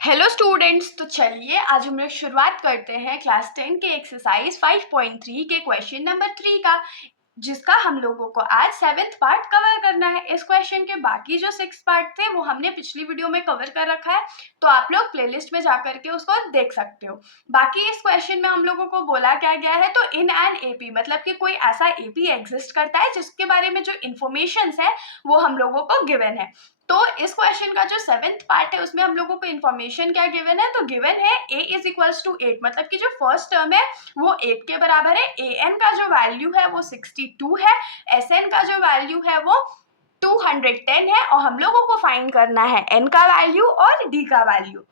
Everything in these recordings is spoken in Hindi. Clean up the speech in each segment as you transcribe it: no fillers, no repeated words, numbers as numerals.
हेलो स्टूडेंट्स, तो चलिए आज हम लोग शुरुआत करते हैं क्लास 10 के एक्सरसाइज 5.3 के क्वेश्चन नंबर 3 का, जिसका हम लोगों को आज 7th पार्ट कवर करना है। इस क्वेश्चन के बाकी जो 6 पार्ट थे वो हमने पिछली वीडियो में कवर कर रखा है, तो आप लोग प्लेलिस्ट में जाकर के उसको देख सकते हो। बाकी इस क्वेश्चन में हम लोगों को बोला क्या गया है, तो इन एन एपी मतलब कि कोई ऐसा एपी एग्जिस्ट करता है जिसके बारे में जो इन्फॉर्मेशन है वो हम लोगों को गिवन है। तो इस क्वेश्चन का जो 7th पार्ट है उसमें हम लोगों को इन्फॉर्मेशन क्या गिवन है, तो गिवन है a इज इक्वल्स टू 8, मतलब कि जो फर्स्ट टर्म है वो 8 के बराबर है। an का जो वैल्यू है वो 62 है, sn का जो वैल्यू है वो 210 है, और हम लोगों को फाइंड करना है n का वैल्यू और d का वैल्यू।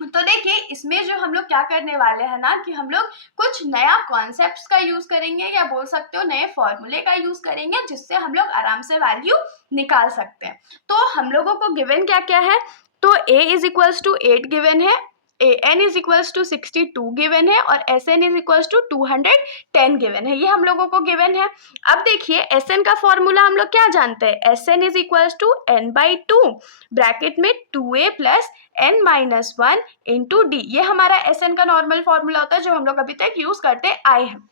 तो देखिए इसमें जो हम लोग क्या करने वाले हैं ना, कि हम लोग कुछ नया कॉन्सेप्ट्स का यूज करेंगे, या बोल सकते हो नए फॉर्मूले का यूज करेंगे, जिससे हम लोग आराम से वैल्यू निकाल सकते हैं। तो हम लोगों को गिवन क्या क्या है, तो a is equals to 8 given है, an is equals to 62 given है, और sn is equals to 210 given है। ये हम लोगों को गिवन है। अब देखिए sn का फॉर्मूला हम लोग क्या जानते हैं, sn is equals to n/2 bracket में 2a plus n-1 into D. ये हमारा sn का नॉर्मल फॉर्मूला होता है जो हम लोग अभी तक यूज करते आए हैं।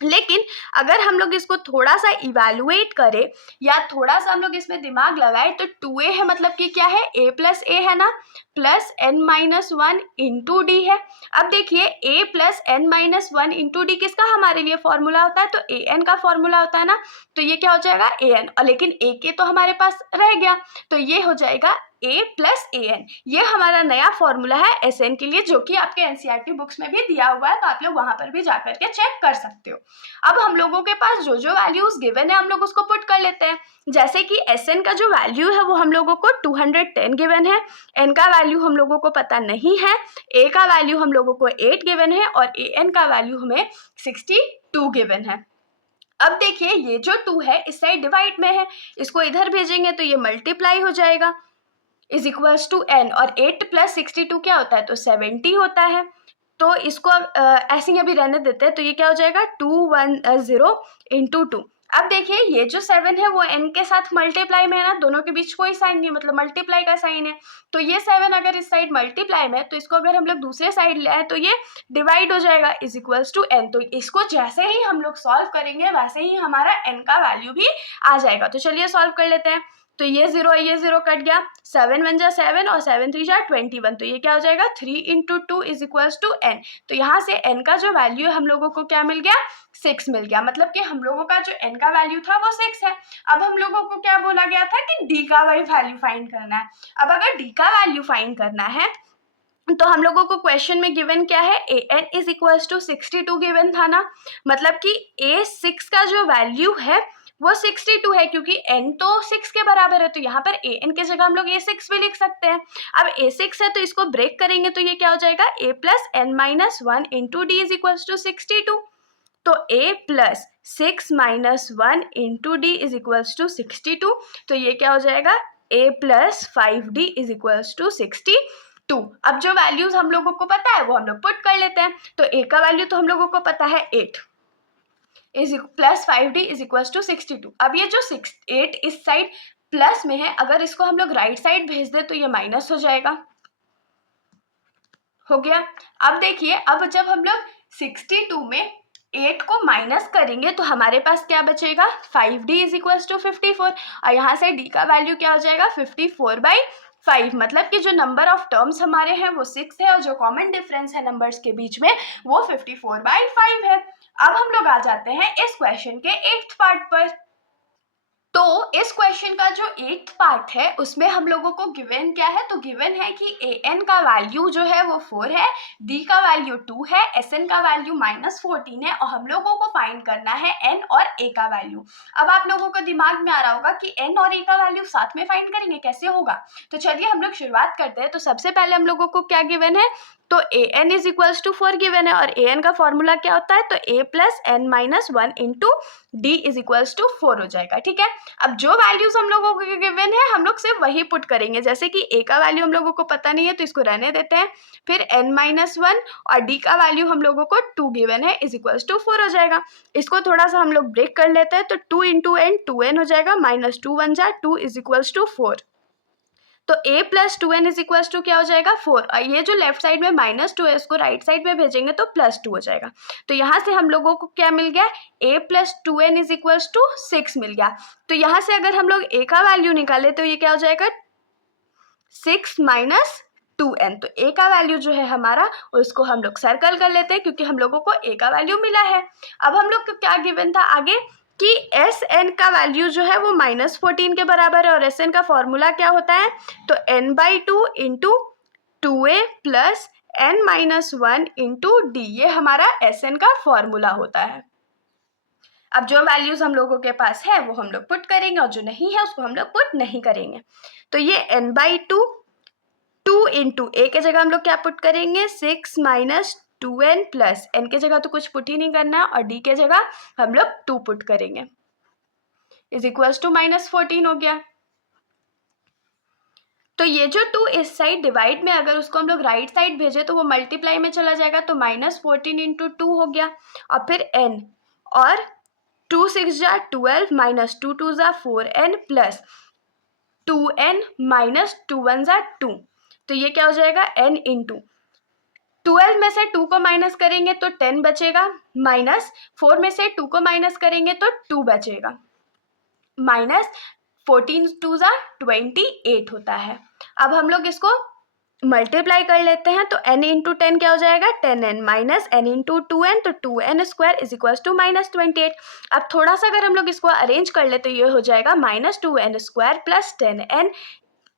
लेकिन अगर हम लोग इसको थोड़ा सा इवेलुएट करें या थोड़ा सा हम लोग इसमें दिमाग लगाए, तो 2a है मतलब कि क्या है, a प्लस a है ना, प्लस n-1 इंटू डी है। अब देखिए a plus n-1 into D किसका हमारे लिए फॉर्मूला होता है, तो an का फॉर्मूला होता है ना, तो ये क्या हो जाएगा an, और लेकिन a के तो हमारे पास रह गया, तो ये हो जाएगा a प्लस an। ये हमारा नया फॉर्मूला है sn के लिए, जो कि आपके एनसीईआरटी बुक्स में भी दिया हुआ है, तो आप लोग वहां पर भी जाकर के चेक कर सकते हो। अब हम लोगों के पास जो जो वैल्यूज गिवन है हम लोग उसको पुट कर लेते हैं। जैसे कि sn का जो वैल्यू है वो हम लोगों को 210 गिवन है, n का वैल्यू हम लोगों को पता नहीं है, a का वैल्यू हम लोगों को 8 गिवन है, और an का वैल्यू हमें 62 गिवन है। अब देखिए ये जो 2 है इस साइड डिवाइड में है, इसको इधर भेजेंगे तो ये मल्टीप्लाई हो जाएगा, इज इक्वल्स टू n, और 8 प्लस 62 क्या होता है, तो 70 होता है। तो इसको ऐसे ही अभी रहने देते हैं, तो ये क्या हो जाएगा 210 इंटू 2। अब देखिए ये जो 7 है वो n के साथ मल्टीप्लाई में है ना, दोनों के बीच कोई साइन नहीं, मतलब मल्टीप्लाई का साइन है। तो ये 7 अगर इस साइड मल्टीप्लाई में है, तो इसको अगर हम लोग दूसरे साइड ले आए तो ये डिवाइड हो जाएगा, इज इक्वल्स टू n। तो इसको जैसे ही हम लोग सॉल्व करेंगे वैसे ही हमारा n का वैल्यू भी आ जाएगा। तो चलिए सॉल्व कर लेते हैं। तो ये 0 कट गया, 7 1 जा 7 और 7 3 जा 21, तो ये क्या हो जाएगा 3 into 2 is equals to n। तो यहाँ से n का जो वैल्यू है हम लोगों को क्या मिल गया, 6 मिल गया, मतलब कि हम लोगों का जो n का वैल्यू था वो 6 है। अब हम लोगों को क्या बोला गया था कि d का वैल्यू फाइंड करना है। अब अगर d का वैल्यू फाइंड करना है तो हम लोगों को क्वेश्चन में गिवन क्या है, an is equals to 62 given था ना, मतलब कि a6 का जो वैल्यू है वो 62 है, क्योंकि n तो 6 के बराबर है, तो यहाँ पर an के जगह हम लोग a6 भी लिख सकते हैं। अब a6 है तो इसको ब्रेक करेंगे तो ये क्या हो जाएगा, a plus n-1 into D is equals to 62। तो a plus 6-1 into D is equals to 62, तो ये क्या हो जाएगा a plus 5d is equals to 62। अब जो वैल्यूज हम लोगों को पता है वो हम लोग पुट कर लेते हैं। तो a का वैल्यू तो हम लोगों को पता है 8 is plus 5d is equals to 62। अब ये जो 8 इस साइड प्लस में है, अगर इसको हम लोग राइट साइड भेज दे तो ये माइनस हो जाएगा, हो गया। अब देखिए अब जब हम लोग 62 में 8 को माइनस करेंगे तो हमारे पास क्या बचेगा, 5d इज इक्वल्स टू 54, और यहाँ से d का वैल्यू क्या हो जाएगा 54/5, मतलब कि जो नंबर ऑफ टर्म्स हमारे हैं वो 6 है, और जो कॉमन डिफरेंस है नंबर्स के बीच में वो 54/5 है। अब हम लोग आ जाते हैं इस क्वेश्चन के 8th पार्ट पर। तो इस क्वेश्चन का जो 8th पार्ट है उसमें हम लोगों को गिवन क्या है, तो गिवन है कि an का वैल्यू जो है वो 4 है, d का वैल्यू 2 है, sn का वैल्यू -14 है, और हम लोगों को फाइंड करना है n और a का वैल्यू। अब आप लोगों को दिमाग में आ रहा होगा कि n और a का वैल्यू साथ में फाइंड करेंगे, कैसे होगा। तो चलिए हम लोग शुरुआत करते हैं। तो सबसे पहले हम लोगों को क्या गिवन है, तो an is equals to 4 given है, और an का फॉर्मूला क्या होता है, तो a plus n-1 into D is equals to 4 हो जाएगा, ठीक है। अब जो वैल्यूज हम लोगों को गिवन है हम लोग सिर्फ वही पुट करेंगे, जैसे कि a का वैल्यू हम लोगों को पता नहीं है तो इसको रहने देते हैं, फिर n-1 और d का वैल्यू हम लोगों को 2 गिवन है इज इक्वल्स टू 4 हो जाएगा। इसको थोड़ा सा हम लोग ब्रेक कर लेते हैं, तो 2 इंटू n 2n हो जाएगा, -2 1 जा 2 इज इक्वल्स टू 4। तो a plus 2n is equal to क्या हो जाएगा 4, और ये जो लेफ्ट साइड में -2 है उसको राइट साइड में भेजेंगे तो +2 हो जाएगा। तो यहाँ से हम लोगों को क्या मिल गया, a plus 2n is equal to 6 मिल गया। तो यहाँ से अगर हम लोग a का वैल्यू निकाले तो ये क्या हो जाएगा 6 माइनस 2n। तो a का वैल्यू जो है हमारा उसको हम लोग सर्कल कर लेते हैं क्योंकि हम लोगों को a का वैल्यू मिला है। अब हम लोग को क्या गिवन था आगे कि Sn का वैल्यू जो है वो -14 के बराबर है, और Sn का फॉर्मूला क्या होता है, तो n/2 into 2a plus n-1 into D, ये हमारा Sn का फॉर्मूला होता है। अब जो वैल्यूज हम लोगों के पास है वो हम लोग पुट करेंगे और जो नहीं है उसको हम लोग पुट नहीं करेंगे। तो ये n/2 2 इंटू ए के जगह हम लोग क्या पुट करेंगे 6 माइनस 2n प्लस n के जगह तो कुछ पुट ही नहीं करना, और d के जगह हम लोग 2 पुट करेंगे इज इक्वल्स टू -14 हो गया। तो ये जो 2 इस साइड डिवाइड में अगर उसको हम लोग राइट साइड भेजे तो वो मल्टीप्लाई में चला जाएगा, तो -14 इंटू 2 हो गया, और फिर n, और 2 6 जा 12 माइनस 2 2 जा 4n प्लस 2n माइनस 2 1 जा 2। तो ये क्या हो जाएगा n इंटू 12 में से 2 को माइनस करेंगे तो 10 बचेगा, माइनस 4 में से 2 को माइनस करेंगे तो 2 बचेगा, माइनस 14 2 जा 28 होता है। अब हम लोग इसको मल्टीप्लाई कर लेते हैं, तो n इंटू 10 क्या हो जाएगा 10n minus n into 2n, तो 2n square is equals to -28। अब थोड़ा सा अगर हम लोग इसको अरेंज कर ले तो ये हो जाएगा -2n स्क्वायर प्लस 10n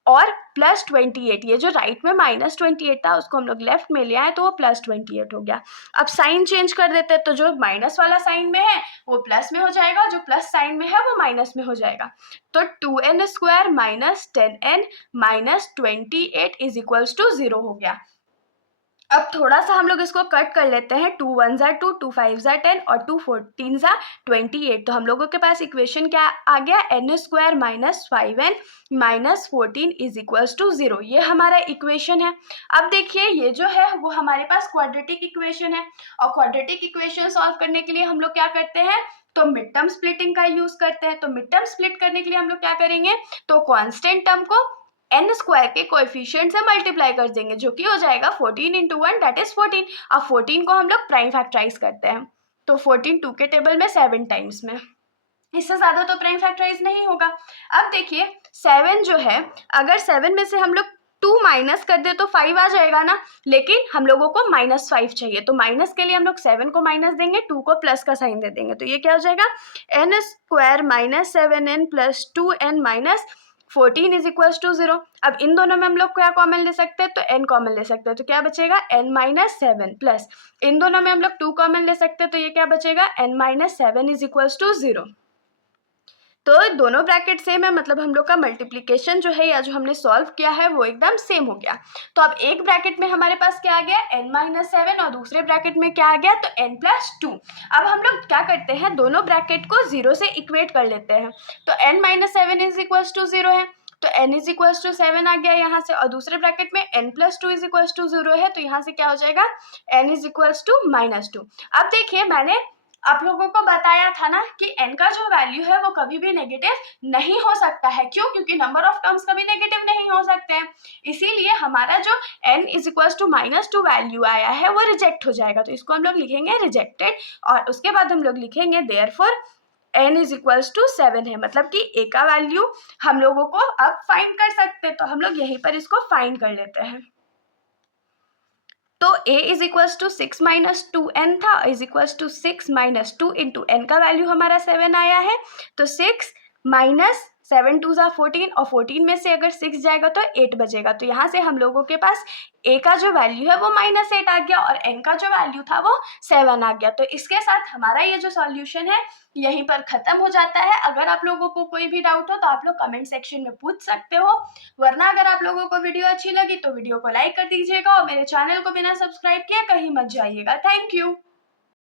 और प्लस 28। ये जो राइट में -28 था उसको हम लोग लेफ्ट में ले आए तो वो +28 हो गया। अब साइन चेंज कर देते हैं, तो जो माइनस वाला साइन में है वो प्लस में हो जाएगा, जो प्लस साइन में है वो माइनस में हो जाएगा। तो 2n square minus 10n minus 28 is equals to 0 हो गया। अब थोड़ा सा हम लोग इसको कट कर लेते हैं, 2 1 जा 2, 2 5 जा 10 और 2 14 जा 28। तो हम लोगों के पास इक्वेशन क्या आ गया, n square minus 5n minus 14 is equals to 0। ये हमारा इक्वेशन है। अब देखिए ये जो है वो हमारे पास क्वाड्रेटिक इक्वेशन है, और क्वाड्रेटिक इक्वेशन सॉल्व करने के लिए हम लोग क्या करते हैं, तो मिड टर्म स्प्लिटिंग का यूज करते हैं। तो मिड टर्म स्प्लिट करने के लिए हम लोग क्या करेंगे, तो कांस्टेंट टर्म को n स्क्वायर के कोएफिशिएंट से मल्टीप्लाई कर देंगे, जो कि हो जाएगा 14 इंटू 1 दैट इज 14। अब 14 को हम लोग प्राइम फैक्टराइज करते हैं, तो 14 2 के टेबल में 7 टाइम्स में, इससे ज़्यादा तो प्राइम फैक्टराइज नहीं होगा। अब देखिए 7 जो है, अगर 7 में से हम लोग 2 माइनस कर दे तो 5 आ जाएगा ना, लेकिन हम लोगों को -5 चाहिए, तो माइनस के लिए हम लोग 7 को माइनस देंगे, 2 को प्लस का साइन दे देंगे। तो ये क्या हो जाएगा n square minus 7n plus 2n minus 14 is equals to 0। अब इन दोनों में हम लोग क्या कॉमन ले सकते हैं, तो n कॉमन ले सकते हैं, तो क्या बचेगा n माइनस 7 प्लस इन दोनों में हम लोग 2 कॉमन ले सकते हैं, तो ये क्या बचेगा n minus 7 is equals to 0। तो दोनों ब्रैकेट सेम है, मतलब हम लोग का मल्टीप्लिकेशन जो है या जो हमने सॉल्व किया है वो एकदम सेम हो गया। तो अब एक ब्रैकेट में हमारे पास क्या आ गया n माइनस 7 और दूसरे ब्रैकेट में क्या आ गया, तो n प्लस 2। अब हम लोग क्या करते हैं, दोनों ब्रैकेट को 0 से इक्वेट कर लेते हैं। तो n minus 7 is equals to 0 है, तो n इज इक्वल्स टू 7 आ गया यहाँ से, और दूसरे ब्रैकेट में n plus 2 is equals to 0 है, तो यहाँ से क्या हो जाएगा n इज इक्वल्स टू -2। अब देखिए मैंने आप लोगों को बताया था ना कि n का जो वैल्यू है वो कभी भी नेगेटिव नहीं हो सकता है। क्यों? क्योंकि नंबर ऑफ टर्म्स कभी नेगेटिव नहीं हो सकते हैं, इसीलिए हमारा जो n is equals to -2 value आया है वो रिजेक्ट हो जाएगा। तो इसको हम लोग लिखेंगे रिजेक्टेड, और उसके बाद हम लोग लिखेंगे therefore n is equals to 7 है, मतलब कि a का वैल्यू हम लोगों को अब फाइंड कर सकते हैं। तो हम लोग यहीं पर इसको फाइंड कर लेते हैं। तो a is equals to 6 minus 2n था, is equals to 6 minus 2 into n का वैल्यू हमारा 7 आया है, तो 6 माइनस 7 2 जा 14, और 14 में से अगर 6 जाएगा तो 8 बचेगा। तो यहाँ से हम लोगों के पास a का जो वैल्यू है वो -8 आ गया, और n का जो वैल्यू था वो 7 आ गया। तो इसके साथ हमारा ये जो सॉल्यूशन है यहीं पर ख़त्म हो जाता है। अगर आप लोगों को कोई भी डाउट हो तो आप लोग कमेंट सेक्शन में पूछ सकते हो, वरना अगर आप लोगों को वीडियो अच्छी लगी तो वीडियो को लाइक कर दीजिएगा, और मेरे चैनल को बिना सब्सक्राइब किए कहीं मत जाइएगा। Thank you.